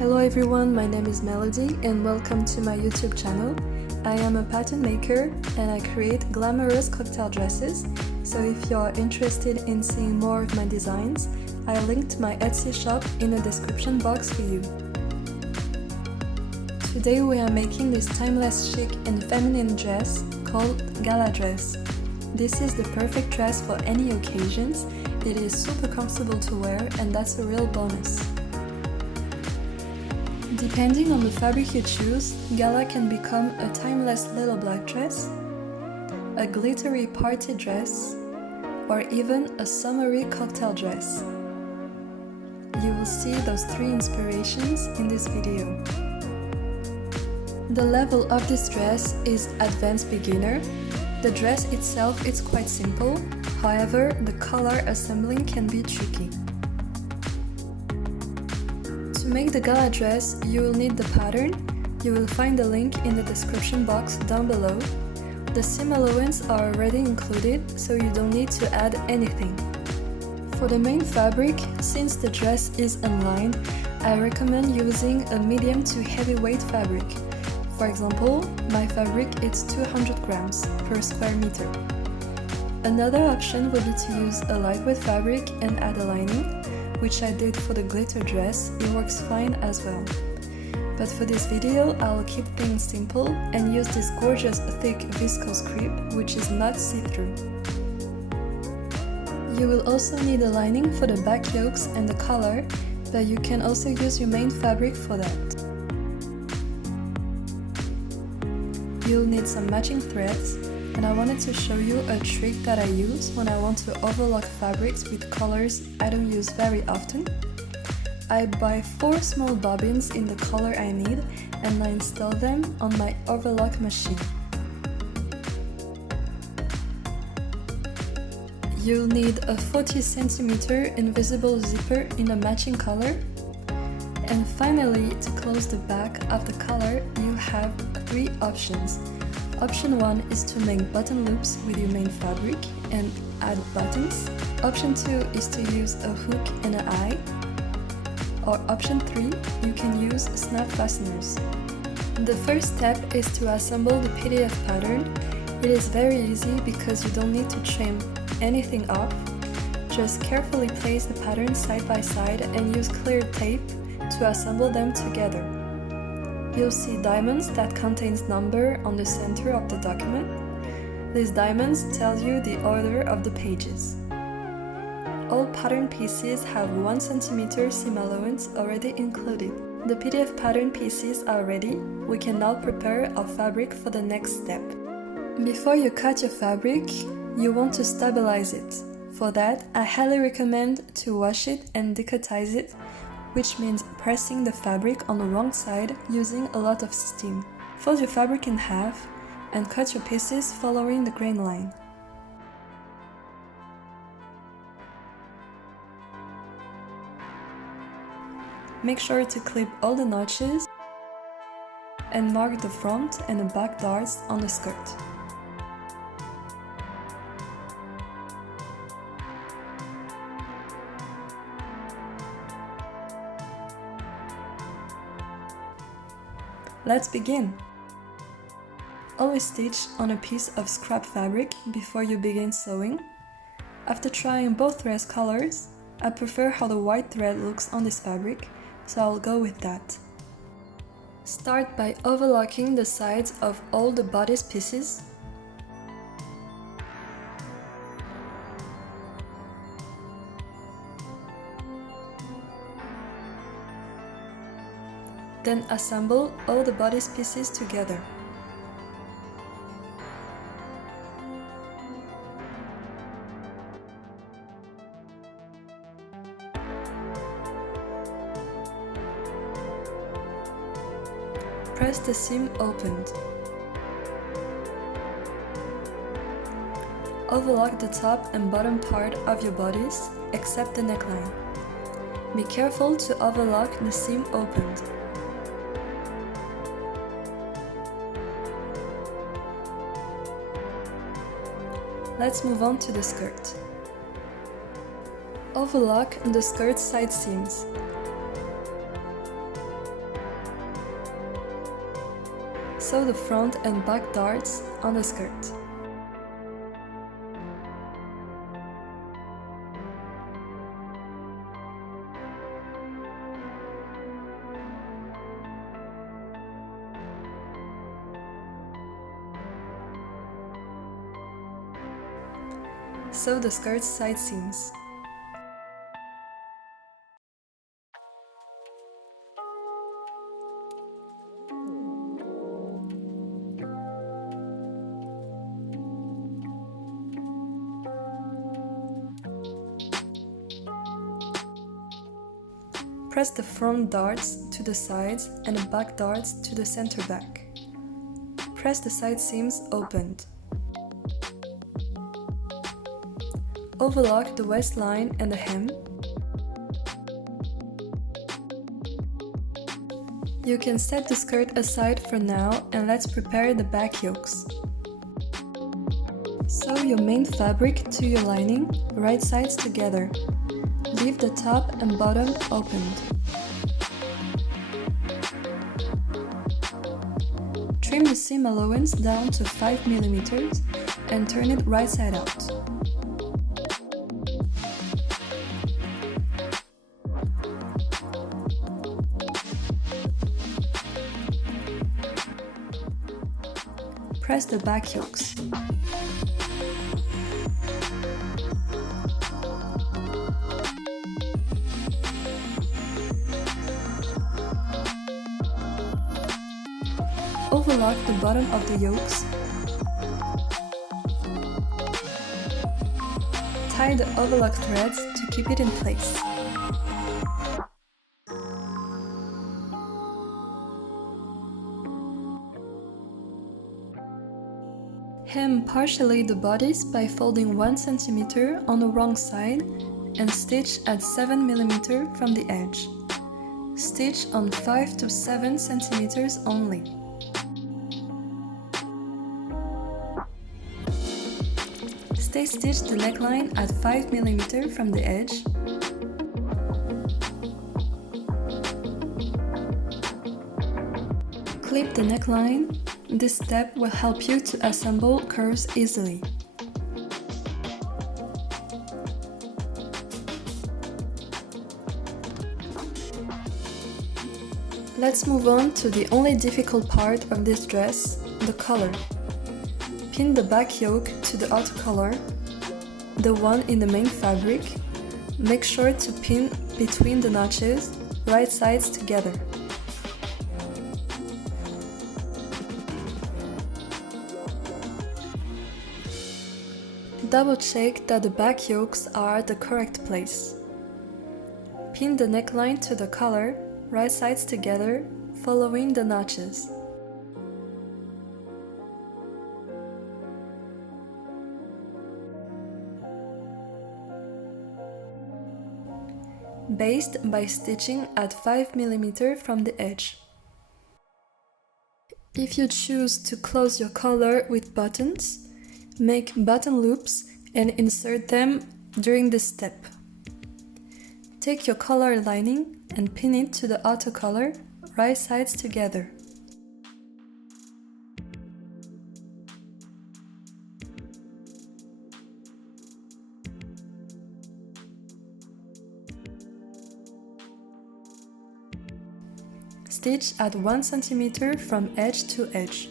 Hello everyone, my name is Melodie and welcome to my YouTube channel. I am a pattern maker and I create glamorous cocktail dresses, so if you are interested in seeing more of my designs, I linked my Etsy shop in the description box for you. Today we are making this timeless chic and feminine dress called Gala Dress. This is the perfect dress for any occasions, it is super comfortable to wear and that's a real bonus. Depending on the fabric you choose, Gala can become a timeless little black dress, a glittery party dress, or even a summery cocktail dress. You will see those three inspirations in this video. The level of this dress is advanced beginner. The dress itself is quite simple, however, the color assembling can be tricky. To make the Gala dress, you will need the pattern. You will find the link in the description box down below. The seam allowance are already included, so you don't need to add anything. For the main fabric, since the dress is unlined, I recommend using a medium to heavyweight fabric. For example, my fabric is 200 grams per square meter. Another option would be to use a lightweight fabric and add a lining, which I did for the glitter dress. It works fine as well. But for this video, I'll keep things simple and use this gorgeous thick viscose crepe, which is not see-through. You will also need a lining for the back yokes and the collar, but you can also use your main fabric for that. You'll need some matching threads, and I wanted to show you a trick that I use when I want to overlock fabrics with colors I don't use very often. I buy 4 small bobbins in the color I need and I install them on my overlock machine. You'll need a 40 cm invisible zipper in a matching color. And finally, to close the back of the collar, you have 3 options. Option 1 is to make button loops with your main fabric and add buttons. Option 2 is to use a hook and an eye. Or option 3, you can use snap fasteners. The first step is to assemble the PDF pattern. It is very easy because you don't need to trim anything off. Just carefully place the pattern side by side and use clear tape to assemble them together. You'll see diamonds that contains number on the center of the document. These diamonds tell you the order of the pages. All pattern pieces have 1 cm seam allowance already included. The PDF pattern pieces are ready. We can now prepare our fabric for the next step. Before you cut your fabric, you want to stabilize it. For that, I highly recommend to wash it and decotize it, which means pressing the fabric on the wrong side using a lot of steam. Fold your fabric in half and cut your pieces following the grain line. Make sure to clip all the notches and mark the front and the back darts on the skirt. Let's begin! Always stitch on a piece of scrap fabric before you begin sewing. After trying both dress colors, I prefer how the white thread looks on this fabric, so I'll go with that. Start by overlocking the sides of all the bodice pieces. Then assemble all the bodice pieces together. Press the seam opened. Overlock the top and bottom part of your bodice, except the neckline. Be careful to overlock the seam opened. Let's move on to the skirt. Overlock the skirt side seams. Sew the front and back darts on the skirt. Sew the skirt's side seams. Press the front darts to the sides and the back darts to the center back. Press the side seams opened. Overlock the waistline and the hem. You can set the skirt aside for now and let's prepare the back yokes. Sew your main fabric to your lining, right sides together. Leave the top and bottom opened. Trim the seam allowance down to 5 mm and turn it right side out. Press the back yokes. Overlock the bottom of the yokes. Tie the overlock threads to keep it in place. Hem partially the bodice by folding 1 cm on the wrong side and stitch at 7 mm from the edge. Stitch on 5 to 7 cm only. Stay stitch the neckline at 5 mm from the edge. Clip the neckline. This step will help you to assemble curves easily. Let's move on to the only difficult part of this dress, the collar. Pin the back yoke to the outer collar, the one in the main fabric. Make sure to pin between the notches, right sides together. Double check that the back yokes are at the correct place. Pin the neckline to the collar, right sides together, following the notches. Baste by stitching at 5 mm from the edge. If you choose to close your collar with buttons, make button loops and insert them during this step. Take your collar lining and pin it to the outer collar, right sides together. Stitch at 1 cm from edge to edge.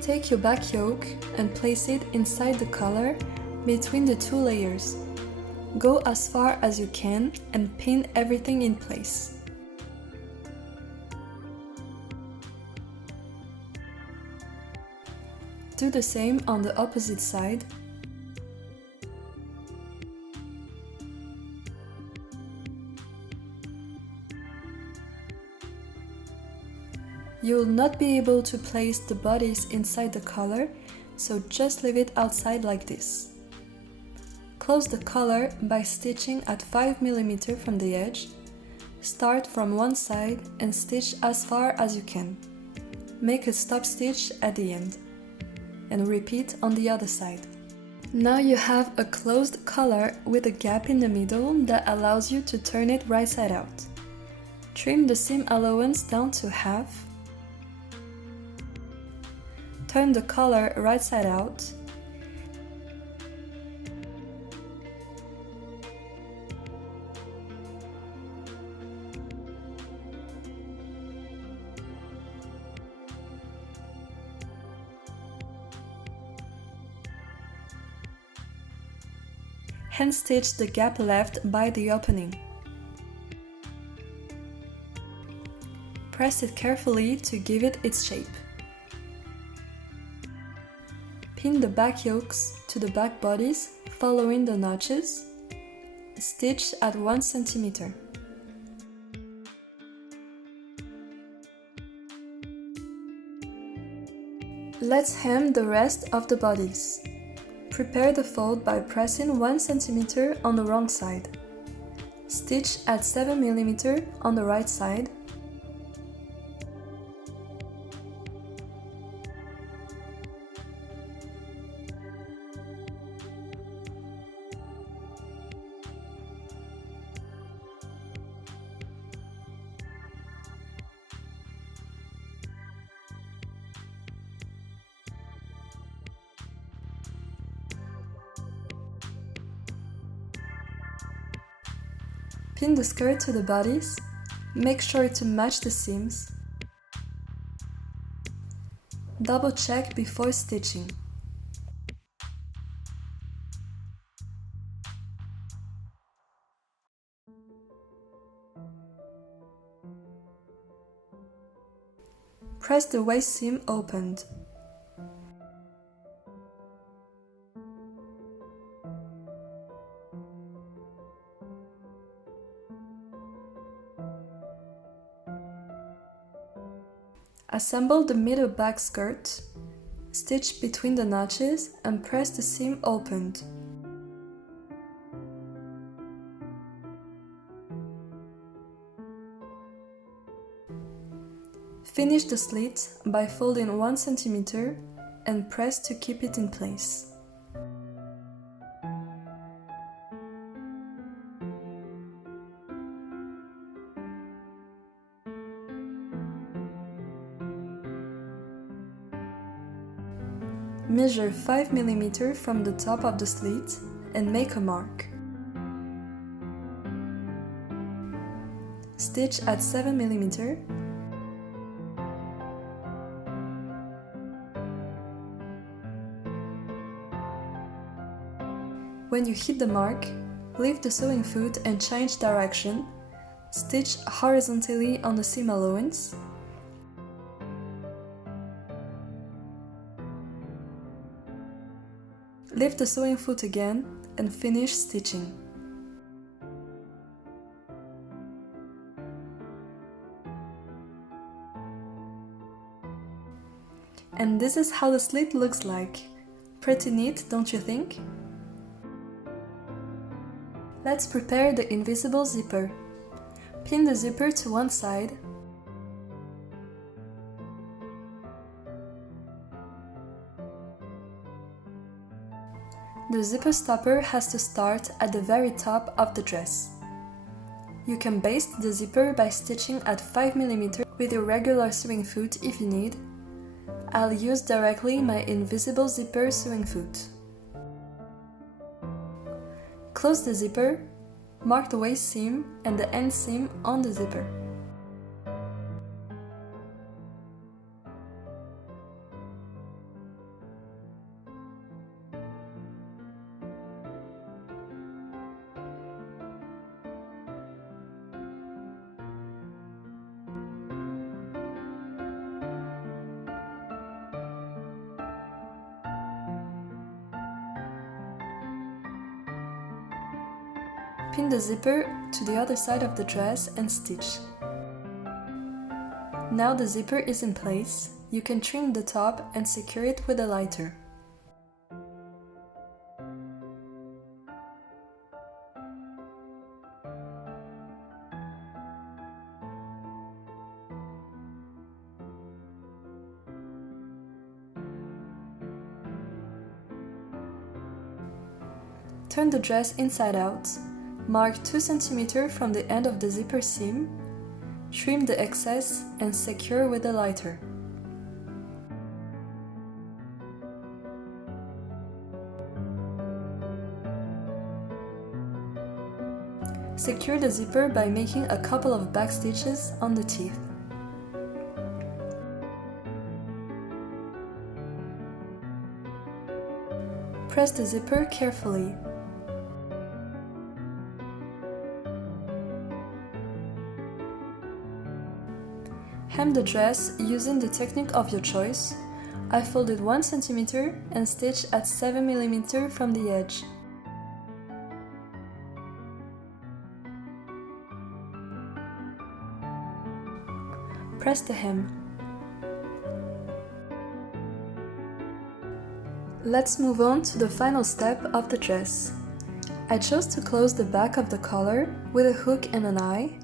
Take your back yoke and place it inside the collar between the two layers. Go as far as you can and pin everything in place. Do the same on the opposite side. You will not be able to place the bodice inside the collar, so just leave it outside like this. Close the collar by stitching at 5 mm from the edge. Start from one side and stitch as far as you can. Make a stop stitch at the end. and repeat on the other side. Now you have a closed collar with a gap in the middle that allows you to turn it right side out. Trim the seam allowance down to half. Turn the collar right side out. Hand stitch the gap left by the opening. Press it carefully to give it its shape. Pin the back yokes to the back bodice following the notches. Stitch at 1 cm. Let's hem the rest of the bodice. Prepare the fold by pressing 1 cm on the wrong side. Stitch at 7 mm on the right side. Pin the skirt to the bodice. Make sure to match the seams. Double check before stitching. Press the waist seam opened. Assemble the middle back skirt, stitch between the notches and press the seam opened. Finish the slit by folding 1 cm and press to keep it in place. Measure 5 mm from the top of the slit and make a mark. Stitch at 7 mm. When you hit the mark, lift the sewing foot and change direction. Stitch horizontally on the seam allowance. Lift the sewing foot again and finish stitching. And this is how the slit looks like. Pretty neat, don't you think? Let's prepare the invisible zipper. Pin the zipper to one side. The zipper stopper has to start at the very top of the dress. You can baste the zipper by stitching at 5 mm with your regular sewing foot if you need. I'll use directly my invisible zipper sewing foot. Close the zipper, mark the waist seam and the end seam on the zipper. Pin the zipper to the other side of the dress and stitch. Now the zipper is in place, you can trim the top and secure it with a lighter. Turn the dress inside out, mark 2 cm from the end of the zipper seam, trim the excess and secure with a lighter. Secure the zipper by making a couple of back stitches on the teeth. Press the zipper carefully. Hem the dress using the technique of your choice. I folded 1 cm and stitched at 7 mm from the edge. Press the hem. Let's move on to the final step of the dress. I chose to close the back of the collar with a hook and an eye,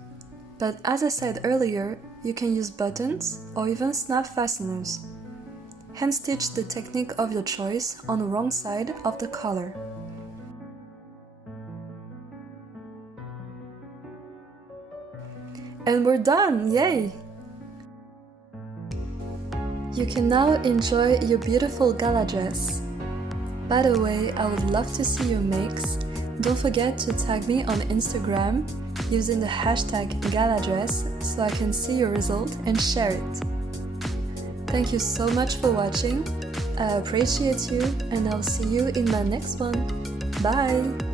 but as I said earlier, you can use buttons or even snap fasteners. Hand stitch the technique of your choice on the wrong side of the collar. And we're done! Yay! You can now enjoy your beautiful gala dress. By the way, I would love to see your makes. Don't forget to tag me on Instagram using the hashtag Gala Dress so I can see your result and share it. Thank you so much for watching. I appreciate you and I'll see you in my next one. Bye!